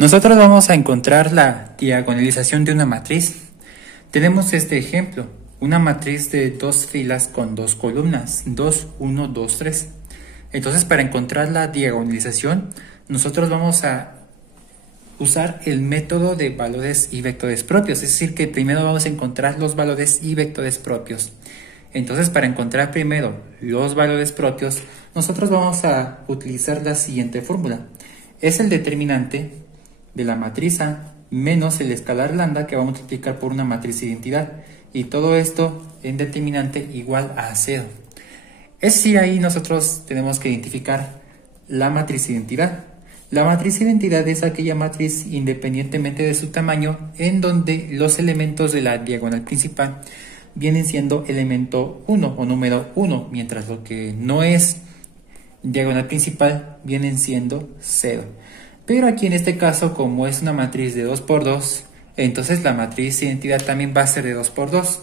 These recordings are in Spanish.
Nosotros vamos a encontrar la diagonalización de una matriz. Tenemos este ejemplo, una matriz de dos filas con dos columnas, 2, 1, 2, 3. Entonces, para encontrar la diagonalización, nosotros vamos a usar el método de valores y vectores propios, es decir, que primero vamos a encontrar los valores y vectores propios. Entonces, para encontrar primero los valores propios, nosotros vamos a utilizar la siguiente fórmula. Es el determinante de la matriz A menos el escalar lambda que va a multiplicar por una matriz identidad. Y todo esto en determinante igual a 0. Es decir, ahí nosotros tenemos que identificar la matriz identidad. La matriz identidad es aquella matriz independientemente de su tamaño en donde los elementos de la diagonal principal vienen siendo elemento 1 o número 1, mientras lo que no es diagonal principal vienen siendo 0. Pero aquí en este caso, como es una matriz de 2 por 2, entonces la matriz identidad también va a ser de 2 por 2.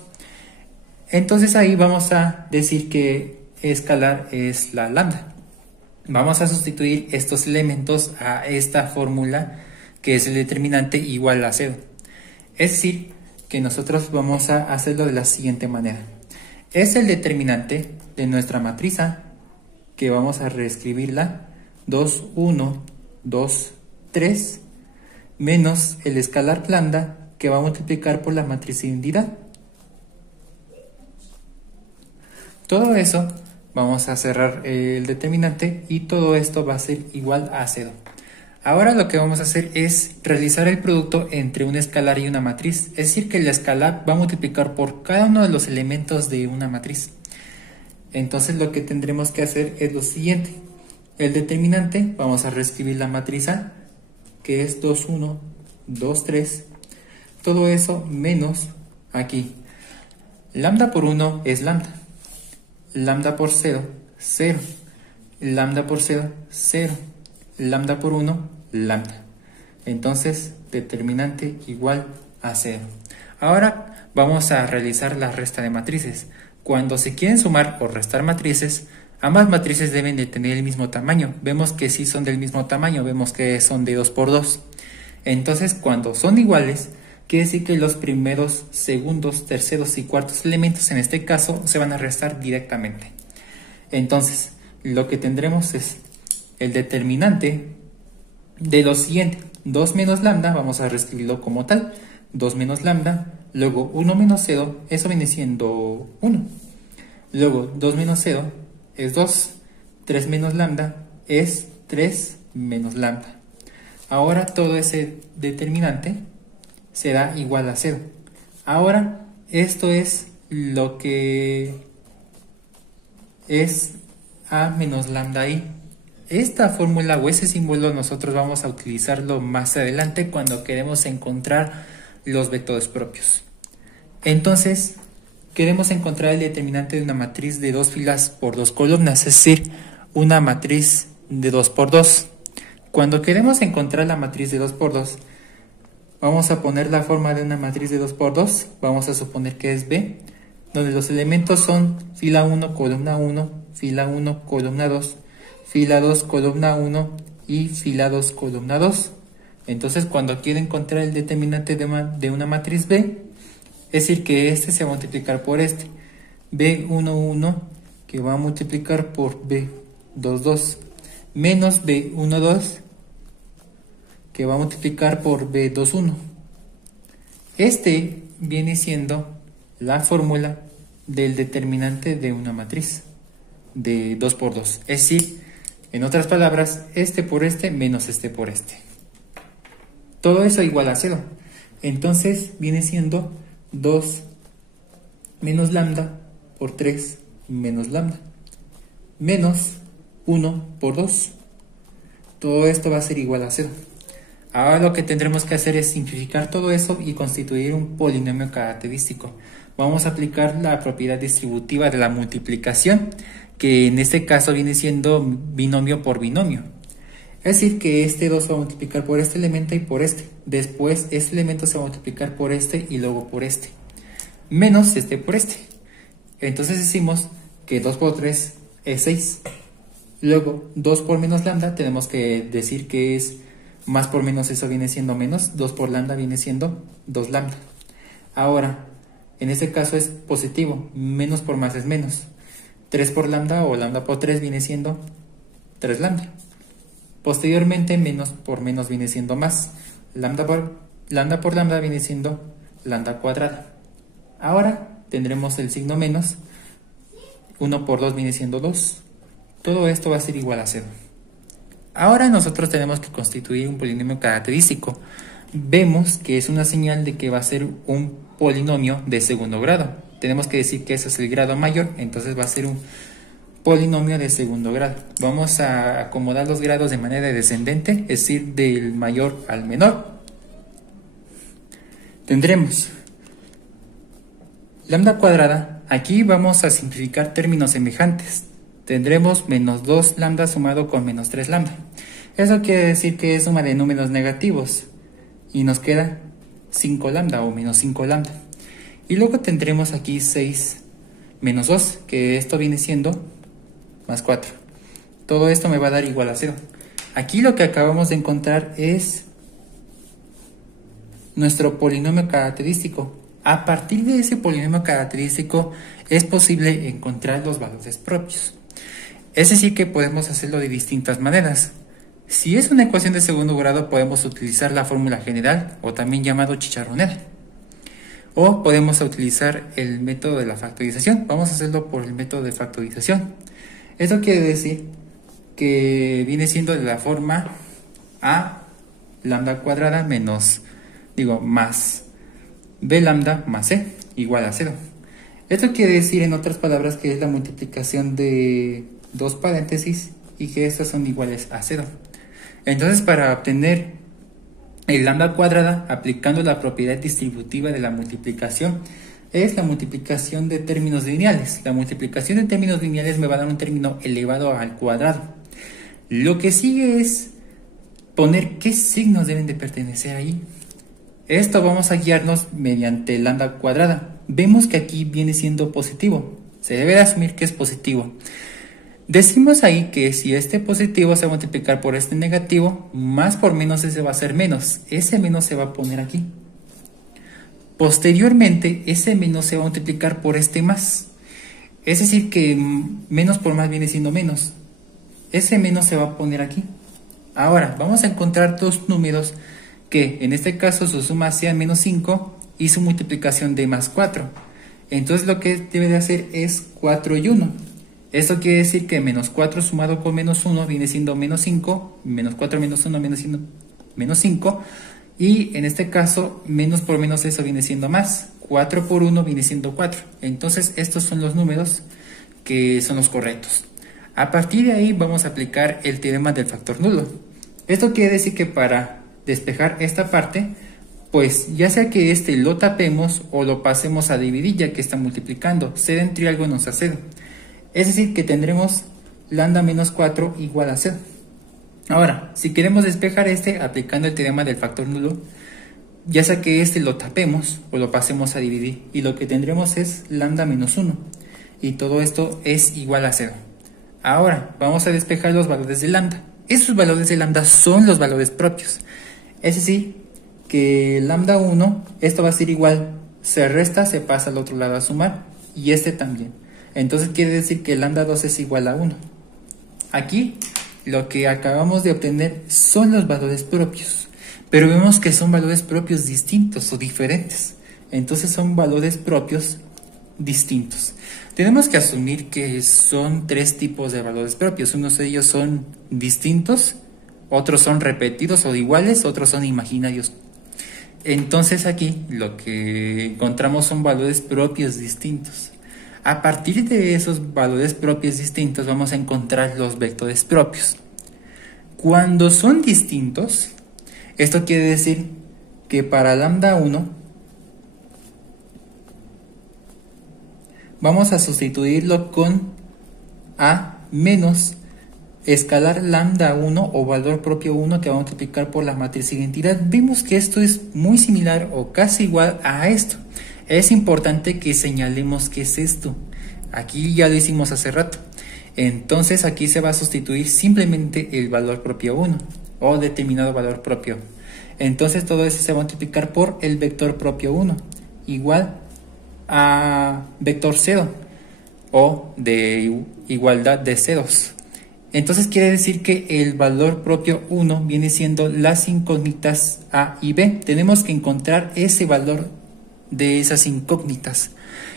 Entonces ahí vamos a decir que escalar es la lambda. Vamos a sustituir estos elementos a esta fórmula que es el determinante igual a 0. Es decir, que nosotros vamos a hacerlo de la siguiente manera. Es el determinante de nuestra matriz A, que vamos a reescribirla 2, 1, 2, 3, menos el escalar lambda que va a multiplicar por la matriz identidad. Todo eso vamos a cerrar el determinante y todo esto va a ser igual a 0. Ahora lo que vamos a hacer es realizar el producto entre un escalar y una matriz. Es decir, que el escalar va a multiplicar por cada uno de los elementos de una matriz. Entonces lo que tendremos que hacer es lo siguiente. El determinante, vamos a reescribir la matriz A, que es 2, 1, 2, 3. Todo eso menos aquí. Lambda por 1 es lambda. Lambda por 0, 0. Lambda por 0, 0. Lambda por 1, lambda. Entonces, determinante igual a 0. Ahora vamos a realizar la resta de matrices. Cuando se quieren sumar o restar matrices, ambas matrices deben de tener el mismo tamaño. Vemos que sí son del mismo tamaño, vemos que son de 2 por 2. Entonces, cuando son iguales, quiere decir que los primeros, segundos, terceros y cuartos elementos, en este caso, se van a restar directamente. Entonces, lo que tendremos es el determinante de lo siguiente. 2 menos lambda, vamos a reescribirlo como tal. 2 menos lambda, luego 1 menos 0, eso viene siendo 1. Luego 2 menos 0 es 2. 3 menos lambda es 3 menos lambda. Ahora todo ese determinante será igual a 0. Ahora esto es lo que es A menos lambda I. Esta fórmula o ese símbolo nosotros vamos a utilizarlo más adelante cuando queremos encontrar los vectores propios. Entonces, queremos encontrar el determinante de una matriz de dos filas por dos columnas, es decir, una matriz de 2 por 2. Cuando queremos encontrar la matriz de 2 por 2, vamos a poner la forma de una matriz de 2 por 2, vamos a suponer que es B, donde los elementos son fila 1, columna 1, fila 1, columna 2, fila 2, columna 1 y fila 2, columna 2. Entonces, cuando quiero encontrar el determinante de una matriz B, es decir, que este se va a multiplicar por este. B11 que va a multiplicar por B22 menos B12 que va a multiplicar por B21. Este viene siendo la fórmula del determinante de una matriz de 2 por 2. Es decir, en otras palabras, este por este menos este por este. Todo eso igual a 0. Entonces viene siendo 2 menos lambda por 3 menos lambda. Menos 1 por 2. Todo esto va a ser igual a 0. Ahora lo que tendremos que hacer es simplificar todo eso y constituir un polinomio característico. Vamos a aplicar la propiedad distributiva de la multiplicación, que en este caso viene siendo binomio por binomio. Es decir, que este 2 va a multiplicar por este elemento y por este. Después este elemento se va a multiplicar por este y luego por este. Menos este por este. Entonces decimos que 2 por 3 es 6. Luego 2 por menos lambda tenemos que decir que es más por menos eso viene siendo menos, 2 por lambda viene siendo 2 lambda. Ahora, en este caso es positivo, menos por más es menos. 3 por lambda o lambda por 3 viene siendo 3 lambda. Posteriormente, menos por menos viene siendo más. Lambda por lambda viene siendo lambda cuadrada. Ahora tendremos el signo menos. 1 por 2 viene siendo 2. Todo esto va a ser igual a 0. Ahora nosotros tenemos que constituir un polinomio característico. Vemos que es una señal de que va a ser un polinomio de segundo grado. Tenemos que decir que ese es el grado mayor, entonces va a ser un polinomio de segundo grado. Vamos a acomodar los grados de manera descendente, es decir, del mayor al menor. Tendremos lambda cuadrada. Aquí vamos a simplificar términos semejantes. Tendremos menos 2 lambda sumado con menos 3 lambda. Eso quiere decir que es suma de números negativos. Y nos queda 5 lambda o menos 5 lambda. Y luego tendremos aquí 6 menos 2, que esto viene siendo más 4. Todo esto me va a dar igual a 0. Aquí lo que acabamos de encontrar es nuestro polinomio característico. A partir de ese polinomio característico es posible encontrar los valores propios. Es decir, que podemos hacerlo de distintas maneras. Si es una ecuación de segundo grado, podemos utilizar la fórmula general, o también llamado chicharronera. O podemos utilizar el método de la factorización. Vamos a hacerlo por el método de factorización. Esto quiere decir que viene siendo de la forma a lambda cuadrada más b lambda más c igual a 0. Esto quiere decir, en otras palabras, que es la multiplicación de dos paréntesis y que estas son iguales a 0. Entonces, para obtener el lambda cuadrada, aplicando la propiedad distributiva de la multiplicación, es la multiplicación de términos lineales. La multiplicación de términos lineales me va a dar un término elevado al cuadrado. Lo que sigue es poner qué signos deben de pertenecer ahí. Esto vamos a guiarnos mediante lambda cuadrada. Vemos que aquí viene siendo positivo. Se debe de asumir que es positivo. Decimos ahí que si este positivo se va a multiplicar por este negativo, más por menos ese va a ser menos. Ese menos se va a poner aquí. Posteriormente, ese menos se va a multiplicar por este más. Es decir, que menos por más viene siendo menos. Ese menos se va a poner aquí. Ahora, vamos a encontrar dos números que en este caso su suma sea menos 5 y su multiplicación de más 4. Entonces lo que debe de hacer es 4 y 1. Esto quiere decir que menos 4 sumado con menos 1 viene siendo menos 5, menos 4 menos 1 viene siendo menos 5, y en este caso menos por menos eso viene siendo más, 4 por 1 viene siendo 4. Entonces estos son los números que son los correctos. A partir de ahí vamos a aplicar el teorema del factor nulo. Esto quiere decir que para despejar esta parte, pues ya sea que lo tapemos o lo pasemos a dividir, ya que está multiplicando. 0 entre algo nos da 0. Es decir, que tendremos lambda menos 4 igual a 0. Ahora, si queremos despejar aplicando el teorema del factor nulo, ya sea que lo tapemos o lo pasemos a dividir, y lo que tendremos es lambda menos 1. Y todo esto es igual a 0. Ahora, vamos a despejar los valores de lambda. Esos valores de lambda son los valores propios. Es decir, que lambda 1, esto va a ser igual, se resta, se pasa al otro lado a sumar, y también. Entonces quiere decir que lambda 2 es igual a 1. Aquí lo que acabamos de obtener son los valores propios, pero vemos que son valores propios distintos o diferentes. Entonces son valores propios distintos. Tenemos que asumir que son 3 tipos de valores propios. Unos de ellos son distintos, otros son repetidos o iguales, otros son imaginarios. Entonces aquí lo que encontramos son valores propios distintos. A partir de esos valores propios distintos vamos a encontrar los vectores propios. Cuando son distintos, esto quiere decir que para lambda 1 vamos a sustituirlo con a menos escalar lambda 1 o valor propio 1 que va a multiplicar por la matriz identidad. Vimos que esto es muy similar o casi igual a esto. Es importante que señalemos qué es esto. Aquí ya lo hicimos hace rato. Entonces aquí se va a sustituir simplemente el valor propio 1. o determinado valor propio. Entonces todo eso se va a multiplicar por el vector propio 1, igual a vector 0 o de igualdad de ceros. Entonces quiere decir que el valor propio 1 viene siendo las incógnitas A y B. Tenemos que encontrar ese valor de esas incógnitas.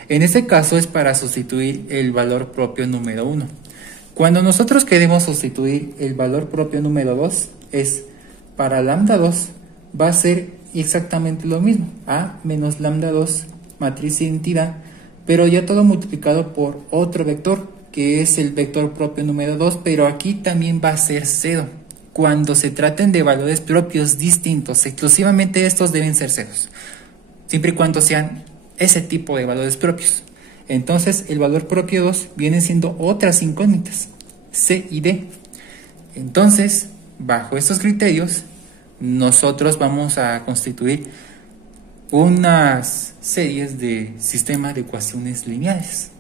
En este caso es para sustituir el valor propio número 1. Cuando nosotros queremos sustituir el valor propio número 2, es para lambda 2 va a ser exactamente lo mismo, A menos lambda 2 matriz identidad, pero ya todo multiplicado por otro vector, que es el vector propio número 2, pero aquí también va a ser 0. Cuando se traten de valores propios distintos, exclusivamente estos deben ser ceros, siempre y cuando sean ese tipo de valores propios. Entonces el valor propio 2 viene siendo otras incógnitas, C y D. Entonces, bajo estos criterios, nosotros vamos a constituir unas series de sistemas de ecuaciones lineales.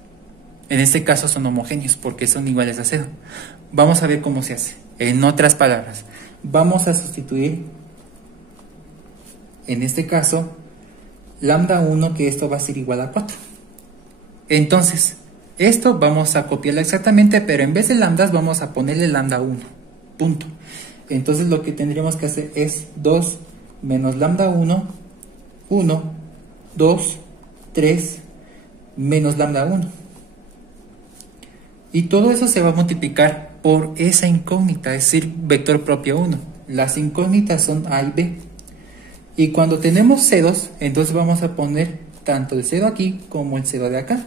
En este caso son homogéneos porque son iguales a 0. Vamos a ver cómo se hace. En otras palabras, vamos a sustituir, en este caso, lambda 1, que esto va a ser igual a 4. Entonces, esto vamos a copiarlo exactamente, pero en vez de lambdas vamos a ponerle lambda 1. Punto. Entonces lo que tendríamos que hacer es 2 menos lambda 1, 1, 2, 3, menos lambda 1. Y todo eso se va a multiplicar por esa incógnita, es decir, vector propio 1. Las incógnitas son A y B. Y cuando tenemos ceros, entonces vamos a poner tanto el 0 aquí como el 0 de acá.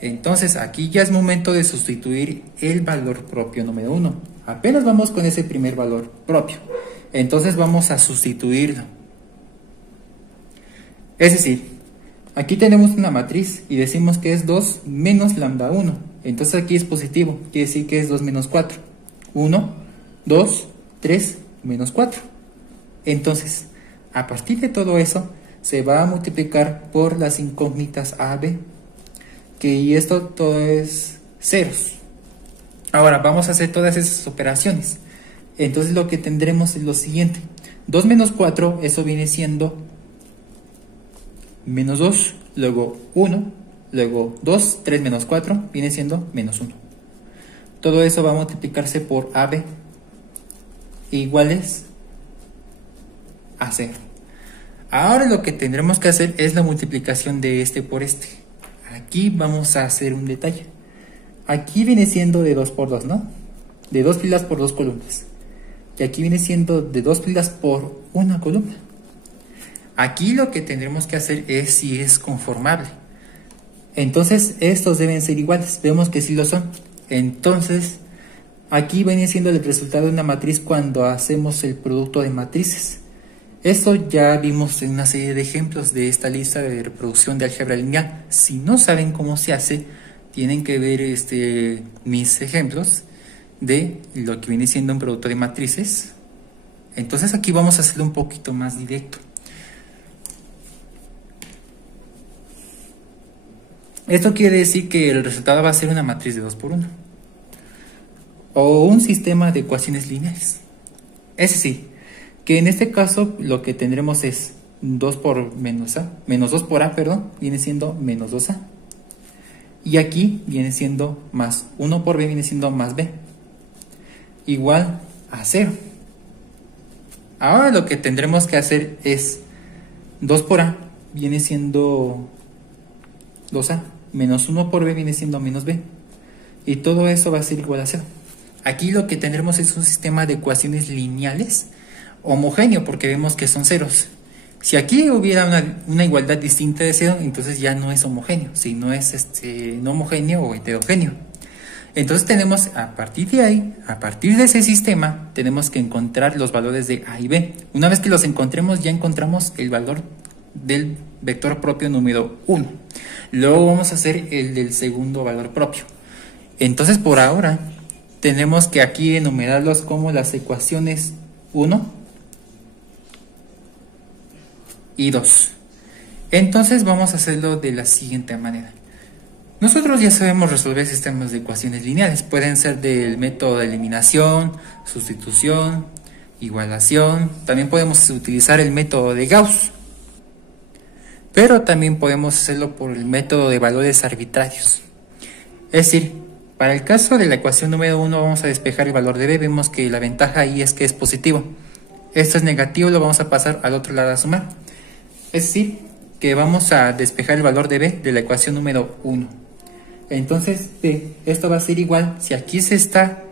Entonces aquí ya es momento de sustituir el valor propio número 1. Apenas vamos con ese primer valor propio. Entonces vamos a sustituirlo. Es decir, aquí tenemos una matriz y decimos que es 2 menos lambda 1. Entonces aquí es positivo, quiere decir que es 2 menos 4. 1, 2, 3, menos 4. Entonces, a partir de todo eso, se va a multiplicar por las incógnitas A, B, y esto todo es ceros. Ahora vamos a hacer todas esas operaciones. Entonces lo que tendremos es lo siguiente. 2 menos 4, eso viene siendo menos 2, luego 1, luego 2, 3 menos 4, viene siendo menos 1. Todo eso va a multiplicarse por AB, iguales a 0. Ahora lo que tendremos que hacer es la multiplicación de este por este. Aquí vamos a hacer un detalle. Aquí viene siendo de 2 por 2, ¿no? De 2 filas por 2 columnas. Y aquí viene siendo de 2 filas por una columna. Aquí lo que tendremos que hacer es si es conformable. Entonces estos deben ser iguales. Vemos que sí lo son. Entonces aquí viene siendo el resultado de una matriz cuando hacemos el producto de matrices. Esto ya vimos en una serie de ejemplos de esta lista de reproducción de álgebra lineal. Si no saben cómo se hace, tienen que ver mis ejemplos de lo que viene siendo un producto de matrices. Entonces aquí vamos a hacerlo un poquito más directo. Esto quiere decir que el resultado va a ser una matriz de 2 por 1 o un sistema de ecuaciones lineales. Es decir, que en este caso lo que tendremos es 2 por menos A, menos 2 por A, perdón, viene siendo menos 2A. Y aquí viene siendo más 1 por B, viene siendo más B, igual a 0. Ahora lo que tendremos que hacer es 2 por A viene siendo 2A, menos 1 por B viene siendo menos B. Y todo eso va a ser igual a 0. Aquí lo que tendremos es un sistema de ecuaciones lineales homogéneo porque vemos que son ceros. Si aquí hubiera una igualdad distinta de 0, entonces ya no es homogéneo, sino es no homogéneo o heterogéneo. Entonces tenemos a partir de ahí, a partir de ese sistema, tenemos que encontrar los valores de A y B. Una vez que los encontremos, ya encontramos el valor del vector propio número 1. Luego vamos a hacer el del segundo valor propio. Entonces por ahora tenemos que aquí enumerarlos como las ecuaciones 1 y 2. Entonces vamos a hacerlo de la siguiente manera. Nosotros ya sabemos resolver sistemas de ecuaciones lineales. Pueden ser del método de eliminación, sustitución, igualación. También podemos utilizar el método de Gauss, pero también podemos hacerlo por el método de valores arbitrarios. Es decir, para el caso de la ecuación número 1 vamos a despejar el valor de b. Vemos que la ventaja ahí es que es positivo. Esto es negativo, lo vamos a pasar al otro lado a sumar. Es decir, que vamos a despejar el valor de b de la ecuación número 1. Entonces, esto va a ser igual, si aquí se está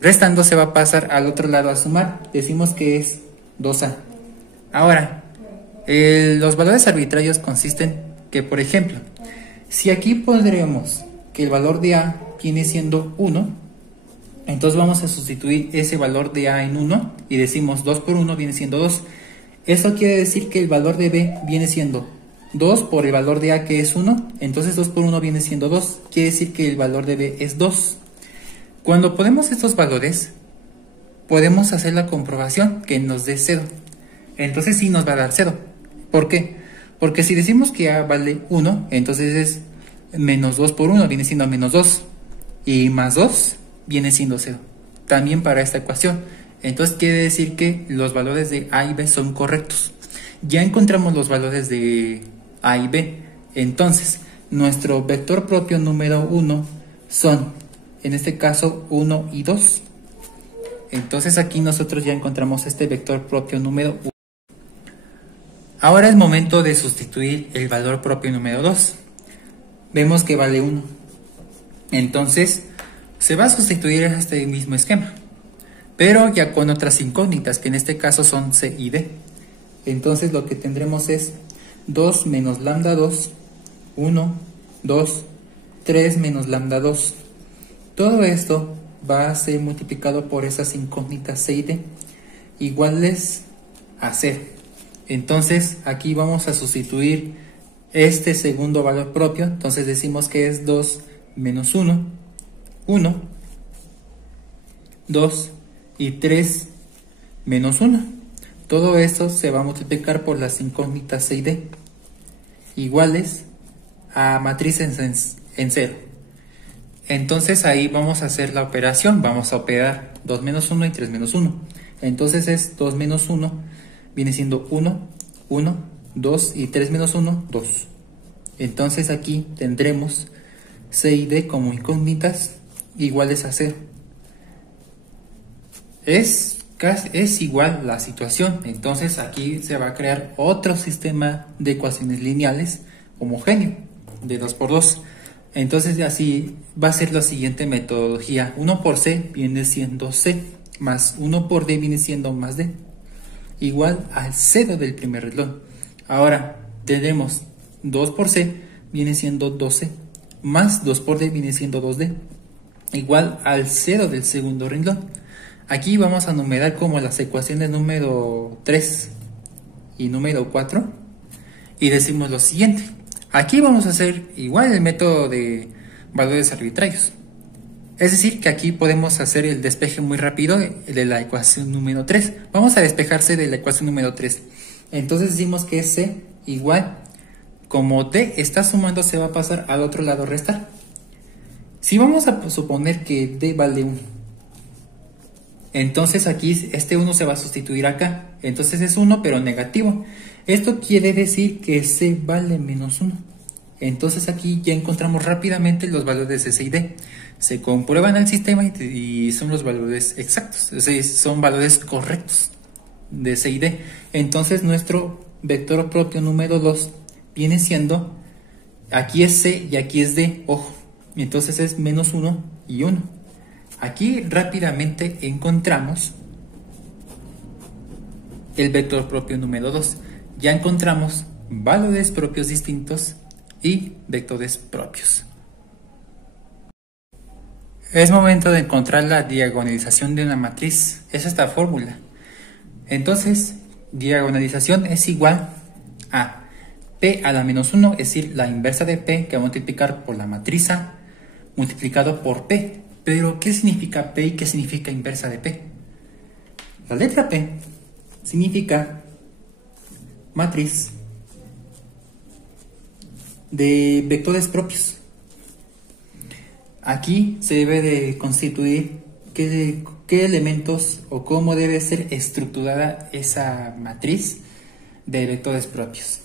restando, se va a pasar al otro lado a sumar. Decimos que es 2a. Ahora, los valores arbitrarios consisten que, por ejemplo, si aquí pondremos que el valor de a viene siendo 1, entonces vamos a sustituir ese valor de a en 1 y decimos 2 por 1 viene siendo 2. Eso quiere decir que el valor de b viene siendo 2 por el valor de a, que es 1, entonces 2 por 1 viene siendo 2, quiere decir que el valor de b es 2. Cuando ponemos estos valores, podemos hacer la comprobación que nos dé 0. Entonces sí nos va a dar 0. ¿Por qué? Porque si decimos que a vale 1, entonces es menos 2 por 1, viene siendo menos 2. Y más 2 viene siendo 0. También para esta ecuación. Entonces quiere decir que los valores de a y b son correctos. Ya encontramos los valores de a y b. Entonces, nuestro vector propio número 1 son, en este caso, 1 y 2. Entonces aquí nosotros ya encontramos este vector propio número 1. Ahora es momento de sustituir el valor propio número 2. Vemos que vale 1. Entonces, se va a sustituir este mismo esquema, pero ya con otras incógnitas, que en este caso son c y d. Entonces lo que tendremos es 2 menos lambda 2, 1, 2, 3 menos lambda 2. Todo esto va a ser multiplicado por esas incógnitas c y d, iguales a 0. Entonces aquí vamos a sustituir este segundo valor propio. Entonces decimos que es 2 menos 1, 1, 2 y 3 menos 1. Todo esto se va a multiplicar por las incógnitas c y d, iguales a matriz en 0. Entonces ahí vamos a hacer la operación, vamos a operar 2 menos 1 y 3 menos 1. Entonces es 2 menos 1, viene siendo 1, 1, 2 y 3 menos 1, 2. Entonces aquí tendremos c y d como incógnitas iguales a 0. Es igual la situación. Entonces aquí se va a crear otro sistema de ecuaciones lineales homogéneo de 2 por 2. Entonces así va a ser la siguiente metodología. 1 por c viene siendo c, más 1 por d viene siendo más d, igual al 0 del primer renglón. Ahora tenemos 2 por c viene siendo 2c, más 2 por d viene siendo 2d, igual al 0 del segundo renglón. Aquí vamos a numerar como las ecuaciones número 3 y número 4 y decimos lo siguiente. Aquí vamos a hacer igual el método de valores arbitrarios. Es decir, que aquí podemos hacer el despeje muy rápido de la ecuación número 3. Vamos a despejarse de la ecuación número 3. Entonces decimos que es c igual, como d está sumando, se va a pasar al otro lado, restar. Si vamos a suponer que d vale 1, entonces aquí este 1 se va a sustituir acá. Entonces es 1 pero negativo. Esto quiere decir que c vale menos 1. Entonces aquí ya encontramos rápidamente los valores de c y d. Se comprueban al sistema y son los valores exactos. Es decir, son valores correctos de c y d. Entonces nuestro vector propio número 2 viene siendo, aquí es c y aquí es d, ojo. Entonces es menos 1 y 1. Aquí rápidamente encontramos el vector propio número 2. Ya encontramos valores propios distintos y vectores propios. Es momento de encontrar la diagonalización de una matriz. Es esta fórmula. Entonces, diagonalización es igual a p a la menos 1, es decir, la inversa de p, que va a multiplicar por la matriz A multiplicado por p. Pero, ¿qué significa P y qué significa inversa de P? La letra P significa matriz de vectores propios. Aquí se debe de constituir, ¿qué qué elementos o cómo debe ser estructurada esa matriz de vectores propios.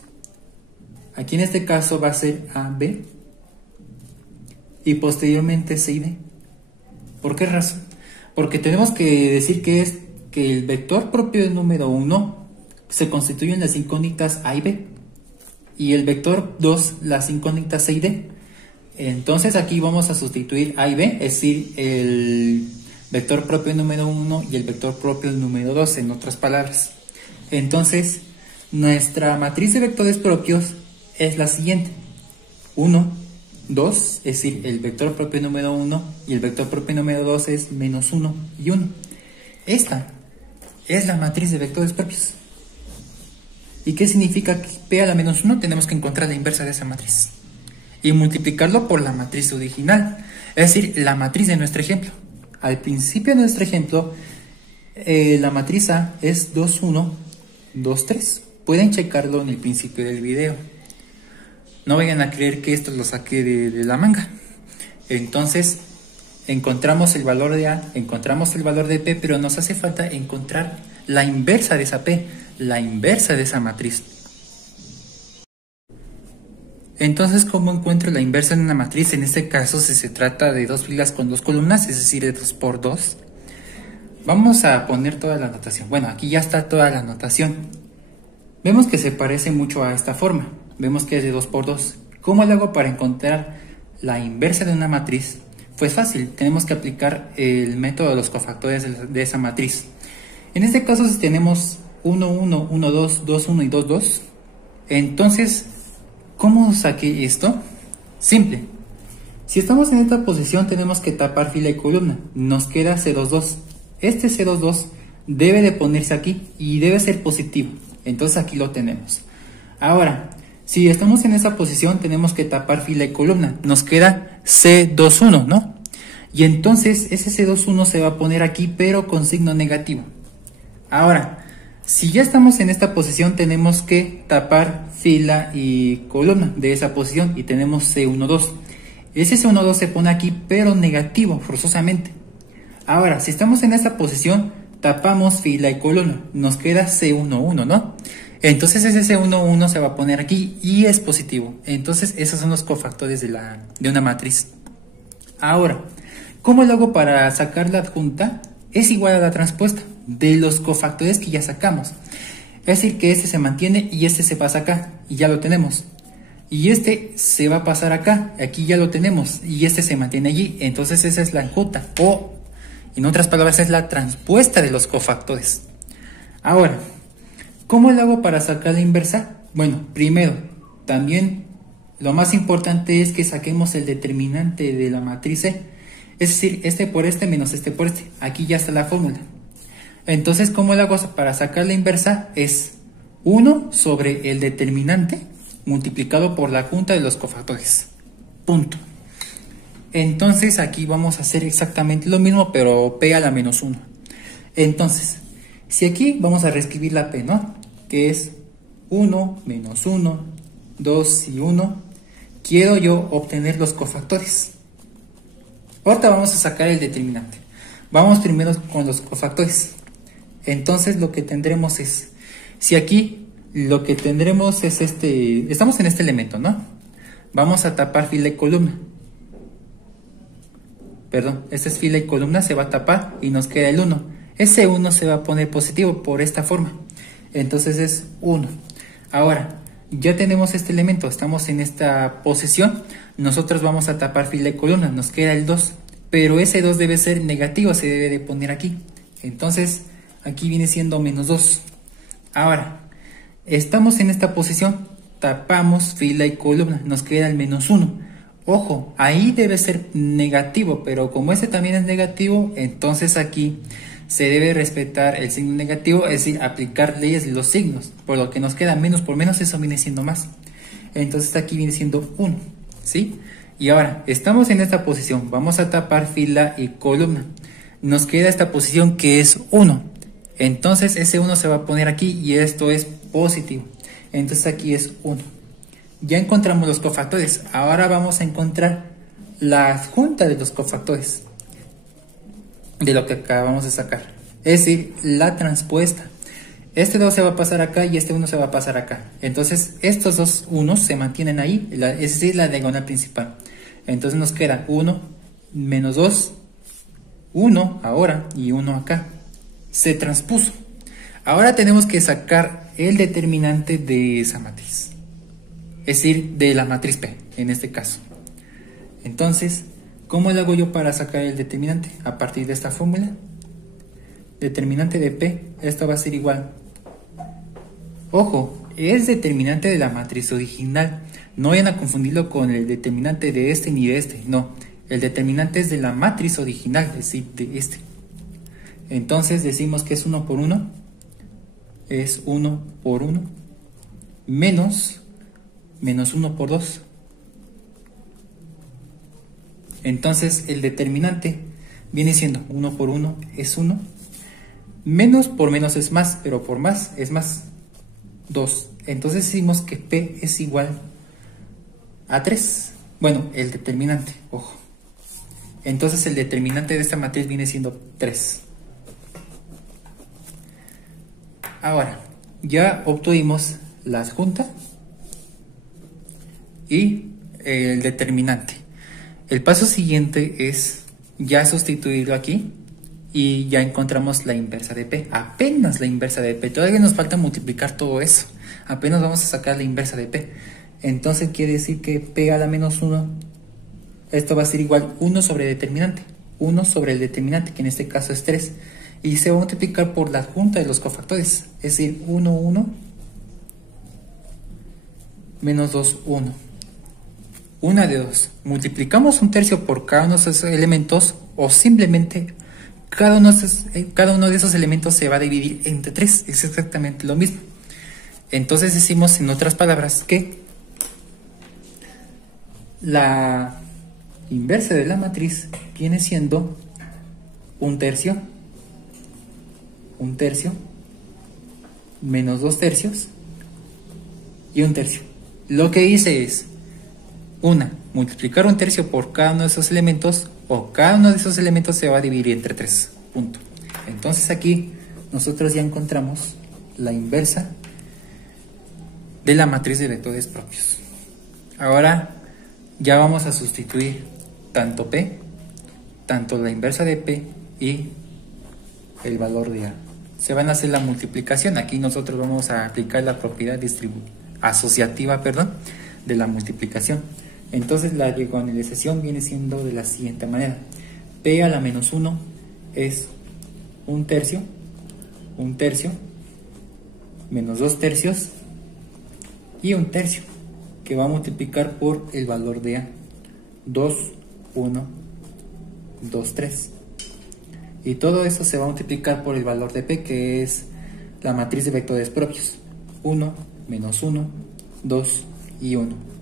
Aquí en este caso va a ser A, B y posteriormente C y D. ¿Por qué razón? Porque tenemos que decir que el vector propio del número 1 se constituye en las incógnitas A y B y el vector 2 las incógnitas C y D. Entonces aquí vamos a sustituir A y B, es decir, el vector propio del número 1 y el vector propio del número 2, en otras palabras. Entonces, nuestra matriz de vectores propios es la siguiente: 1, 2, es decir, el vector propio número 1 y el vector propio número 2 es menos 1 y 1. Esta es la matriz de vectores propios. ¿Y qué significa que P a la menos 1? Tenemos que encontrar la inversa de esa matriz y multiplicarlo por la matriz original, es decir, la matriz de nuestro ejemplo. Al principio de nuestro ejemplo, la matriz A es 2, 1, 2, 3. Pueden checarlo en el principio del video. No vayan a creer que esto lo saqué de la manga. Entonces, encontramos el valor de A, encontramos el valor de P, pero nos hace falta encontrar la inversa de esa P, la inversa de esa matriz. Entonces, ¿cómo encuentro la inversa en una matriz? En este caso, si se trata de dos filas con dos columnas, es decir, de 2 por 2. Vamos a poner toda la notación. Bueno, aquí ya está toda la notación. Vemos que se parece mucho a esta forma. Vemos que es de 2 por 2. ¿Cómo lo hago para encontrar la inversa de una matriz? Pues fácil, tenemos que aplicar el método de los cofactores de esa matriz. En este caso, si tenemos 1, 1, 1, 2, 2, 1 y 2, 2, entonces, ¿cómo saqué esto? Simple. Si estamos en esta posición, tenemos que tapar fila y columna. Nos queda C22. Este C22 debe de ponerse aquí y debe ser positivo. Entonces aquí lo tenemos. Ahora, si estamos en esa posición, tenemos que tapar fila y columna. Nos queda C21, ¿no? Y entonces ese C21 se va a poner aquí, pero con signo negativo. Ahora, si ya estamos en esta posición, tenemos que tapar fila y columna de esa posición y tenemos C12. Ese C12 se pone aquí, pero negativo, forzosamente. Ahora, si estamos en esta posición, tapamos fila y columna. Nos queda C11, ¿no? Entonces ese C11 se va a poner aquí y es positivo. Entonces esos son los cofactores de una matriz. Ahora, ¿cómo lo hago para sacar la adjunta? Es igual a la transpuesta de los cofactores que ya sacamos. Es decir, que este se mantiene y este se pasa acá y ya lo tenemos. Y este se va a pasar acá, aquí ya lo tenemos y este se mantiene allí. Entonces esa es la adjunta, o en otras palabras es la transpuesta de los cofactores. Ahora, ¿cómo lo hago para sacar la inversa? Bueno, primero, también lo más importante es que saquemos el determinante de la matriz C. Es decir, este por este menos este por este. Aquí ya está la fórmula. Entonces, ¿cómo lo hago para sacar la inversa? Es 1 sobre el determinante multiplicado por la adjunta de los cofactores. Punto. Entonces, aquí vamos a hacer exactamente lo mismo, pero P a la menos 1. Entonces, si aquí vamos a reescribir la P, ¿no? Que es 1 menos 1, 2 y 1. Quiero yo obtener los cofactores. Ahorita vamos a sacar el determinante. Vamos primero con los cofactores. Entonces lo que tendremos es, si aquí lo que tendremos es estamos en este elemento, ¿no? Vamos a tapar fila y columna. Perdón, esta es fila y columna, se va a tapar y nos queda el 1. Ese 1 se va a poner positivo por esta forma. Entonces es 1. Ahora, ya tenemos este elemento, estamos en esta posición. Nosotros vamos a tapar fila y columna, nos queda el 2. Pero ese 2 debe ser negativo, se debe de poner aquí. Entonces, aquí viene siendo menos 2. Ahora, estamos en esta posición, tapamos fila y columna, nos queda el menos 1. Ojo, ahí debe ser negativo, pero como este también es negativo, entonces aquí se debe respetar el signo negativo, es decir, aplicar leyes de los signos, por lo que nos queda menos por menos, eso viene siendo más. Entonces aquí viene siendo 1, ¿sí? Y ahora, estamos en esta posición, vamos a tapar fila y columna. Nos queda esta posición que es 1. Entonces ese 1 se va a poner aquí y esto es positivo. Entonces aquí es 1. Ya encontramos los cofactores. Ahora vamos a encontrar la adjunta de los cofactores. de lo que acabamos de sacar. Es decir, la transpuesta. Este 2 se va a pasar acá y este 1 se va a pasar acá. Entonces, estos dos 1 se mantienen ahí, es decir, la diagonal principal. Entonces nos queda 1 menos 2, 1 ahora y 1 acá. Se transpuso. Ahora tenemos que sacar el determinante de esa matriz. Es decir, de la matriz P, en este caso. Entonces, ¿cómo lo hago yo para sacar el determinante? A partir de esta fórmula. Determinante de P, esto va a ser igual. Ojo, es determinante de la matriz original. No vayan a confundirlo con el determinante de este ni de este. No, el determinante es de la matriz original, es decir, de este. Entonces decimos que es 1 por 1. Es 1 por 1. Menos 1 por 2. Entonces el determinante viene siendo 1 por 1 es 1. Menos por menos es más, pero por más es más. 2. Entonces decimos que P es igual a 3. Bueno, el determinante, ojo. Entonces el determinante de esta matriz viene siendo 3. Ahora, ya obtuvimos la adjunta y el determinante. El paso siguiente es ya sustituirlo aquí. Y ya encontramos la inversa de P, apenas la inversa de P, todavía nos falta multiplicar todo eso, apenas vamos a sacar la inversa de P, entonces quiere decir que P a la menos 1, esto va a ser igual 1 sobre determinante, 1 sobre el determinante, que en este caso es 3, y se va a multiplicar por la adjunta de los cofactores, es decir, 1, 1, menos 2, 1, una de dos, multiplicamos un tercio por cada uno de esos elementos, o simplemente cada uno de esos elementos se va a dividir entre 3, es exactamente lo mismo. Entonces decimos en otras palabras que la inversa de la matriz viene siendo un tercio, menos 2 tercios y un tercio. Lo que hice es multiplicar un tercio por cada uno de esos elementos, o cada uno de esos elementos se va a dividir entre 3, punto. Entonces aquí nosotros ya encontramos la inversa de la matriz de vectores propios. Ahora ya vamos a sustituir tanto P, tanto la inversa de P y el valor de A. Se van a hacer la multiplicación. Aquí nosotros vamos a aplicar la propiedad asociativa de la multiplicación. Entonces la diagonalización viene siendo de la siguiente manera. P a la menos 1 es un tercio, menos 2 tercios y un tercio, que va a multiplicar por el valor de A. 2, 1, 2, 3. Y todo eso se va a multiplicar por el valor de P, que es la matriz de vectores propios. 1, menos 1, 2 y 1.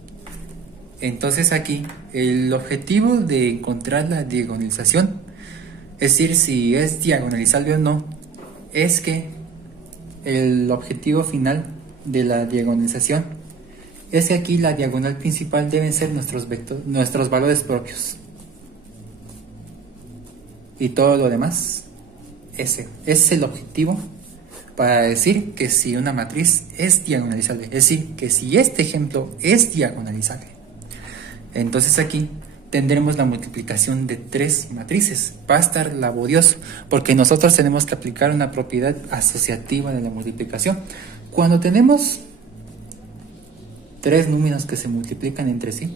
Entonces aquí el objetivo de encontrar la diagonalización, es decir, si es diagonalizable o no, es que el objetivo final de la diagonalización es que aquí la diagonal principal deben ser nuestros valores propios. Y todo lo demás, ese es el objetivo para decir que si una matriz es diagonalizable, es decir, que si este ejemplo es diagonalizable. Entonces aquí tendremos la multiplicación de 3 matrices. Va a estar laborioso porque nosotros tenemos que aplicar una propiedad asociativa de la multiplicación. Cuando tenemos 3 números que se multiplican entre sí,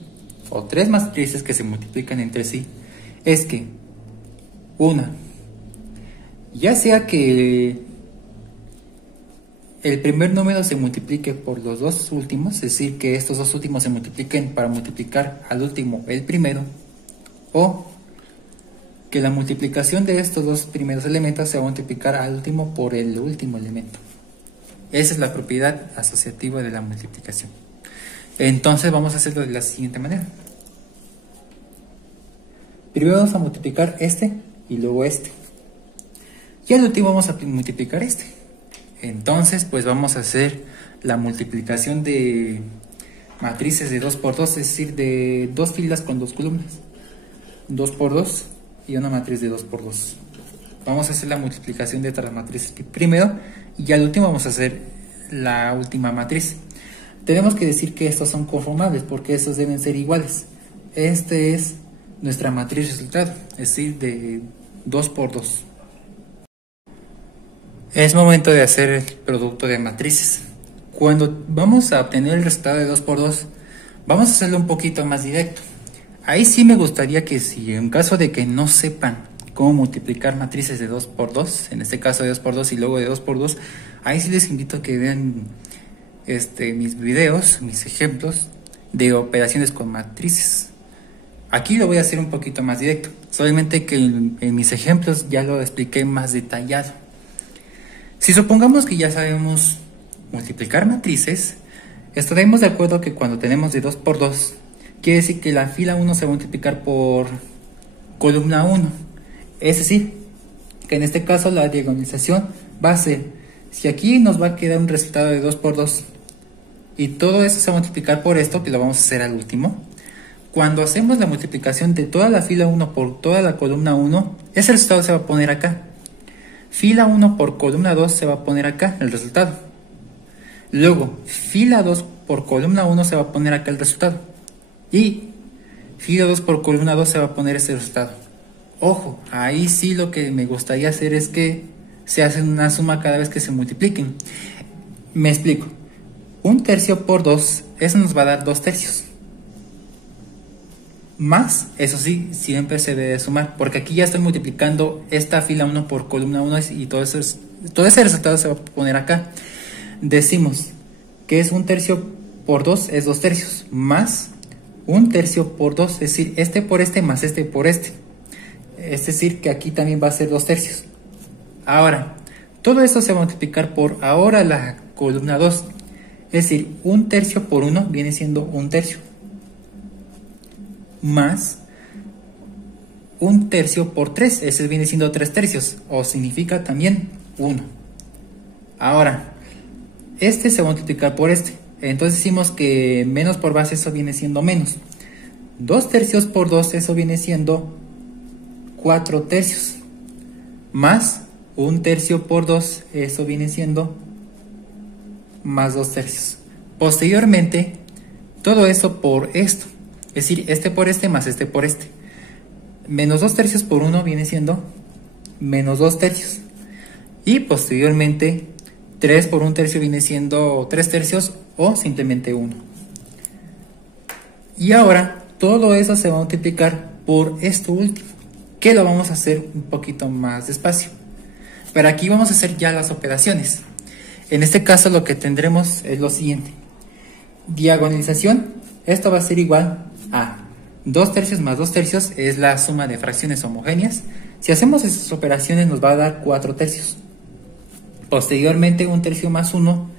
o 3 matrices que se multiplican entre sí, es que ya sea que el primer número se multiplique por los dos últimos, es decir, que estos dos últimos se multipliquen para multiplicar al último el primero, o que la multiplicación de estos dos primeros elementos se va a multiplicar al último por el último elemento. Esa es la propiedad asociativa de la multiplicación. Entonces vamos a hacerlo de la siguiente manera. Primero vamos a multiplicar este y luego este. Y al último vamos a multiplicar este. Entonces pues vamos a hacer la multiplicación de matrices de 2 por 2, es decir, de 2 filas con 2 columnas. 2 por 2 y una matriz de 2 por 2. Vamos a hacer la multiplicación de todas las matrices primero y al último vamos a hacer la última matriz. Tenemos que decir que estos son conformables porque estos deben ser iguales. Este es nuestra matriz resultado, es decir, de 2 por 2. Es momento de hacer el producto de matrices. Cuando vamos a obtener el resultado de 2 por 2, vamos a hacerlo un poquito más directo. Ahí sí me gustaría que si en caso de que no sepan cómo multiplicar matrices de 2 por 2, en este caso de 2 por 2 y luego de 2 por 2, ahí sí les invito a que vean mis videos, mis ejemplos de operaciones con matrices. Aquí lo voy a hacer un poquito más directo, solamente que en mis ejemplos ya lo expliqué más detallado. Si supongamos que ya sabemos multiplicar matrices, estaremos de acuerdo que cuando tenemos de 2 por 2, quiere decir que la fila 1 se va a multiplicar por columna 1. Es decir, que en este caso la diagonalización va a ser, si aquí nos va a quedar un resultado de 2 por 2, y todo eso se va a multiplicar por esto, que lo vamos a hacer al último. Cuando hacemos la multiplicación de toda la fila 1 por toda la columna 1, ese resultado se va a poner acá. Fila 1 por columna 2 se va a poner acá el resultado. Luego, fila 2 por columna 1 se va a poner acá el resultado. Y fila 2 por columna 2 se va a poner este resultado. Ojo, ahí sí lo que me gustaría hacer es que se hace una suma cada vez que se multipliquen. Me explico. 1/3 por 2, eso nos va a dar 2/3. Más, eso sí, siempre se debe sumar, porque aquí ya estoy multiplicando esta fila 1 por columna 1 y todo ese resultado se va a poner acá. Decimos que es 1/3 por 2 es 2/3, más 1/3 por 2, es decir, este por este más este por este. Es decir, que aquí también va a ser 2/3. Ahora, todo esto se va a multiplicar por ahora la columna 2. Es decir, 1/3 por 1 viene siendo 1/3. Más 1/3 por 3, ese viene siendo 3/3, o significa también 1. Ahora, este se va a multiplicar por este. Entonces decimos que menos por base, eso viene siendo menos. 2/3 por 2, eso viene siendo 4/3. Más 1/3 por 2, eso viene siendo más 2/3. Posteriormente, todo eso por esto. Es decir, este por este más este por este. Menos 2/3 por 1 viene siendo menos 2/3. Y posteriormente, 3 por 1/3 viene siendo 3/3 o simplemente 1. Y ahora, todo eso se va a multiplicar por esto último, que lo vamos a hacer un poquito más despacio. Pero aquí vamos a hacer ya las operaciones. En este caso lo que tendremos es lo siguiente. Diagonalización, esto va a ser igual a 2/3 más 2/3 es la suma de fracciones homogéneas. Si hacemos esas operaciones nos va a dar 4/3. Posteriormente 1/3 más 1,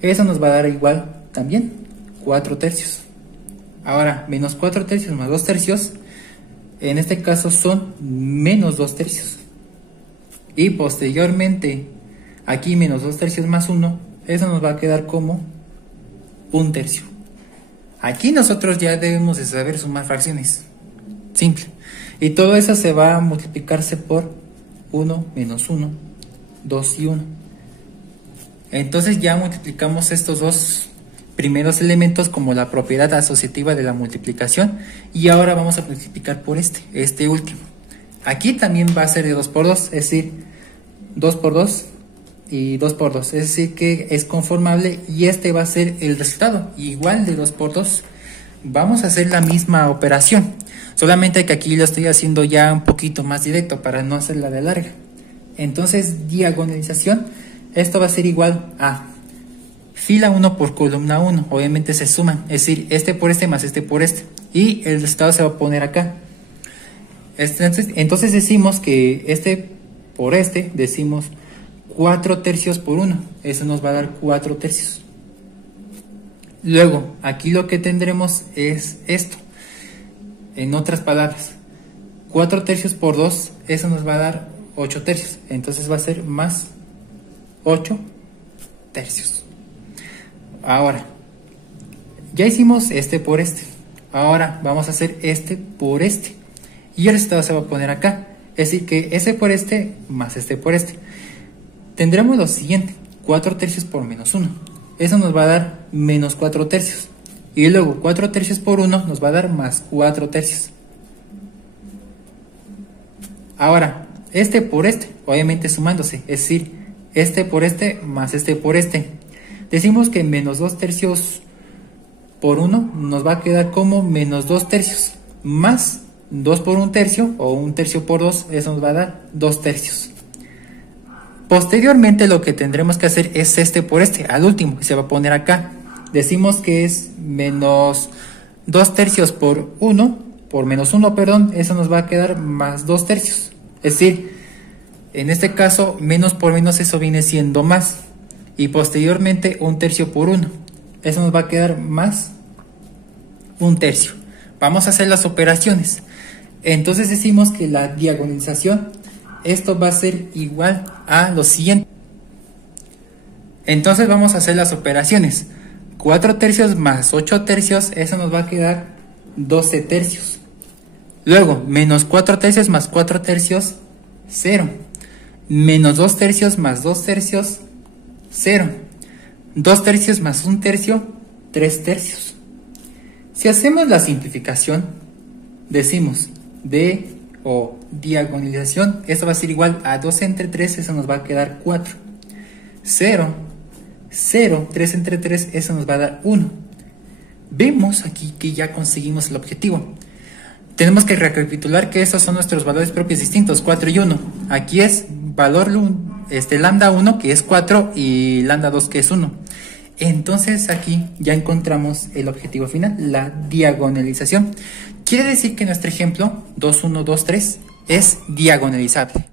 eso nos va a dar igual también 4/3. Ahora, menos 4/3 más 2/3, en este caso son menos 2/3. Y posteriormente, aquí menos 2/3 más 1, eso nos va a quedar como 1/3. Aquí nosotros ya debemos de saber sumar fracciones. Simple. Y todo eso se va a multiplicarse por 1 menos 1, 2 y 1. Entonces ya multiplicamos estos dos primeros elementos como la propiedad asociativa de la multiplicación. Y ahora vamos a multiplicar por este último. Aquí también va a ser de 2 por 2, es decir, 2 por 2 y 2 por 2, es decir que es conformable y este va a ser el resultado, igual de 2 por 2. Vamos a hacer la misma operación, solamente que aquí lo estoy haciendo ya un poquito más directo para no hacerla de larga. Entonces, diagonalización, esto va a ser igual a fila 1 por columna 1, obviamente se suman, es decir, este por este más este por este, y el resultado se va a poner acá. Entonces decimos que este por este, decimos 4/3 por 1, eso nos va a dar 4/3. Luego, aquí lo que tendremos es esto. En otras palabras, 4/3 por 2, eso nos va a dar 8/3. Entonces va a ser más 8/3. Ahora, ya hicimos este por este. Ahora vamos a hacer este por este. Y el resultado se va a poner acá. Es decir, que este por este más este por este. Tendremos lo siguiente, 4 tercios por menos 1. Eso nos va a dar menos 4 tercios. Y luego 4 tercios por 1 nos va a dar más 4 tercios. Ahora, este por este, obviamente sumándose, es decir, este por este más este por este. Decimos que menos 2 tercios por 1 nos va a quedar como menos 2 tercios, más 2 por 1 tercio o 1 tercio por 2, eso nos va a dar 2 tercios. Posteriormente lo que tendremos que hacer es este por este, al último, se va a poner acá. Decimos que es menos 2 tercios por 1, por menos 1, perdón, eso nos va a quedar más 2 tercios. Es decir, en este caso, menos por menos eso viene siendo más. Y posteriormente 1 tercio por 1, eso nos va a quedar más 1 tercio. Vamos a hacer las operaciones. Entonces decimos que la diagonalización, esto va a ser igual a lo siguiente. Entonces vamos a hacer las operaciones. 4 tercios más 8 tercios, eso nos va a quedar 12 tercios. Luego, menos 4 tercios más 4 tercios, 0. Menos 2 tercios más 2 tercios, 0. 2 tercios más 1 tercio, 3 tercios. Si hacemos la simplificación, decimos d o diagonalización, esto va a ser igual a 2 entre 3, eso nos va a quedar 4. 0, 0, 3 entre 3, eso nos va a dar 1. Vemos aquí que ya conseguimos el objetivo. Tenemos que recapitular que estos son nuestros valores propios distintos, 4 y 1. Aquí es valor lambda 1 que es 4 y lambda 2 que es 1. Entonces aquí ya encontramos el objetivo final, la diagonalización. Quiere decir que nuestro ejemplo 2, 1, 2, 3 es diagonalizable.